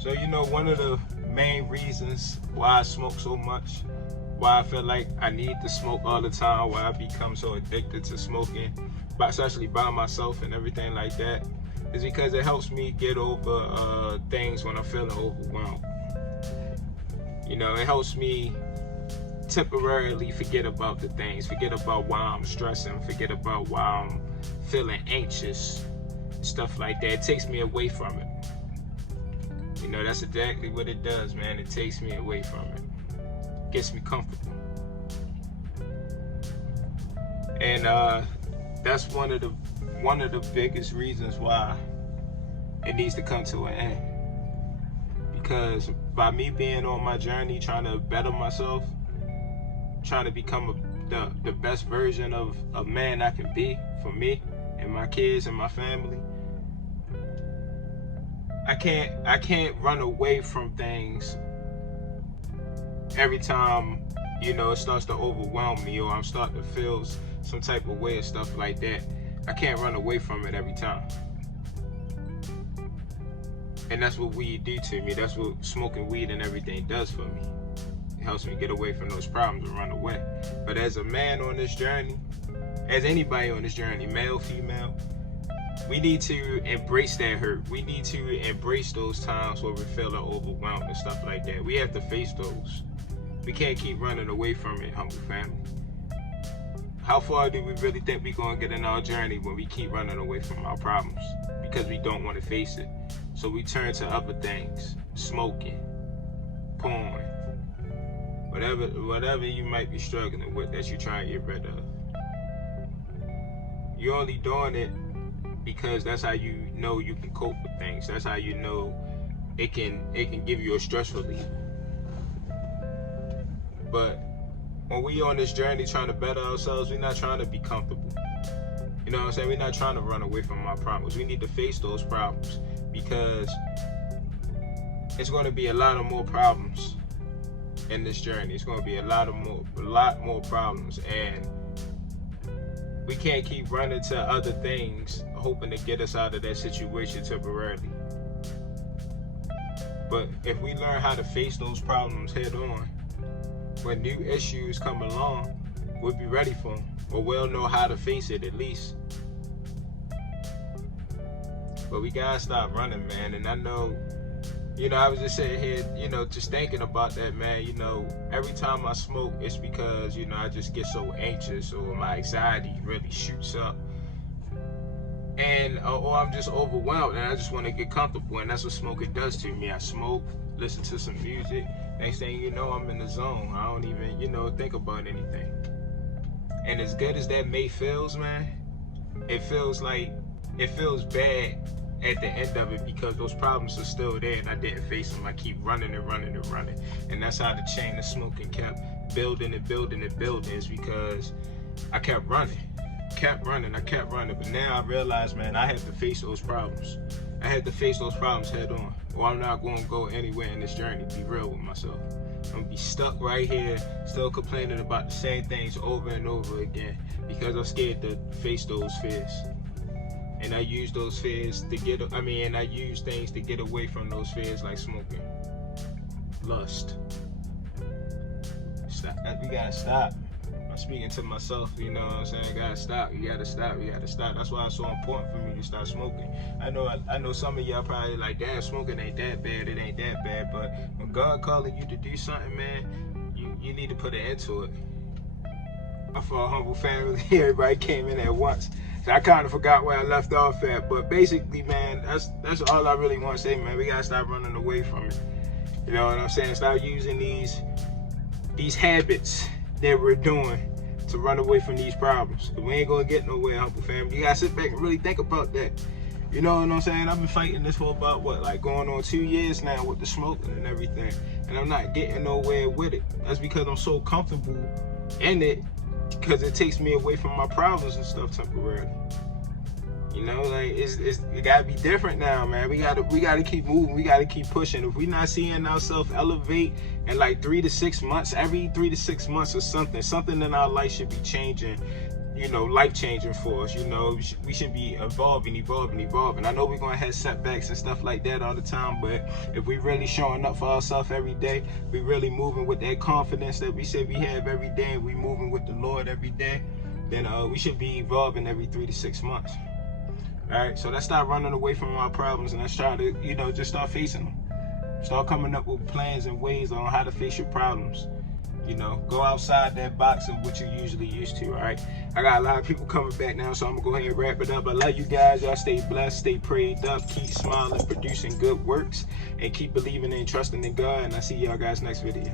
So, one of the main reasons why I smoke so much, why I feel like I need to smoke all the time, why I become so addicted to smoking, especially by myself and everything like that, is because it helps me get over things when I'm feeling overwhelmed. It helps me temporarily forget about the things, forget about why I'm stressing, forget about why I'm feeling anxious, stuff like that. It takes me away from it. That's exactly what it does, man. It takes me away from it. Gets me comfortable. And that's one of the biggest reasons why it needs to come to an end. Because by me being on my journey, trying to better myself, trying to become the best version of a man I can be for me and my kids and my family, I can't run away from things every time, it starts to overwhelm me or I'm starting to feel some type of way and stuff like that. I can't run away from it every time. And that's what weed do to me. That's what smoking weed and everything does for me. It helps me get away from those problems and run away. But as a man on this journey, as anybody on this journey, male, female, we need to embrace that hurt. We need to embrace those times where we're feeling overwhelmed and stuff like that. We have to face those. We can't keep running away from it, humble family. How far do we really think we're going to get in our journey when we keep running away from our problems? Because we don't want to face it. So we turn to other things, smoking, porn, whatever you might be struggling with that you're trying to get rid of. You're only doing it because that's how you know you can cope with things. That's how you know it can give you a stress relief. But when we on this journey trying to better ourselves, we're not trying to be comfortable. You know what I'm saying? We're not trying to run away from our problems. We need to face those problems because it's going to be a lot of more problems in this journey. It's going to be a lot more problems, and we can't keep running to other things hoping to get us out of that situation temporarily. But if we learn how to face those problems head on, when new issues come along, we'll be ready for them, or we'll know how to face it at least. But we gotta stop running, man. And I know, I was just sitting here, just thinking about that, man. Every time I smoke, it's because, I just get so anxious or my anxiety really shoots up. And, or I'm just overwhelmed and I just want to get comfortable. And that's what smoking does to me. I smoke, listen to some music. Next thing you know, I'm in the zone. I don't even, think about anything. And as good as that may feels, man, it feels bad at the end of it because those problems are still there and I didn't face them. I keep running and running and running. And that's how the chain of smoking kept building and building and building, is because I kept running. But now I realize, man, I have to face those problems. I had to face those problems head on, or I'm not going to go anywhere in this journey. Be real with myself. I'm going to be stuck right here, still complaining about the same things over and over again because I'm scared to face those fears. And I use those fears I use things to get away from those fears, like smoking, lust. Stop. We gotta stop. I'm speaking to myself, you know what I'm saying? You gotta stop. That's why it's so important for me to start smoking. I know some of y'all probably like, damn, smoking ain't that bad. It ain't that bad. But when God calling you to do something, man, you need to put an end to it. I for a humble family, everybody came in at once. So I kind of forgot where I left off at. But basically, man, that's all I really want to say, man. We gotta stop running away from it. You know what I'm saying? Stop using these habits that we're doing to run away from these problems. Cause we ain't gonna get nowhere, humble family. You gotta sit back and really think about that. You know what I'm saying? I've been fighting this for about going on 2 years now with the smoking and everything. And I'm not getting nowhere with it. That's because I'm so comfortable in it, because it takes me away from my problems and stuff temporarily. It gotta be different now, man. We gotta keep moving. We gotta keep pushing. If we're not seeing ourselves elevate in 3 to 6 months, every 3 to 6 months or something in our life should be changing. life changing for us. We should be evolving. I know we're gonna have setbacks and stuff like that all the time, but if we really showing up for ourselves every day, we really moving with that confidence that we say we have every day, and we moving with the Lord every day, then we should be evolving every 3 to 6 months. All right, so let's start running away from our problems, and let's try to just start facing them. Start coming up with plans and ways on how to face your problems. Go outside that box of what you're usually used to. All right, I got a lot of people coming back now, so I'm gonna go ahead and wrap it up. I love you guys. Y'all stay blessed, stay prayed up, keep smiling, producing good works, and keep believing and trusting in God. And I see y'all guys next video.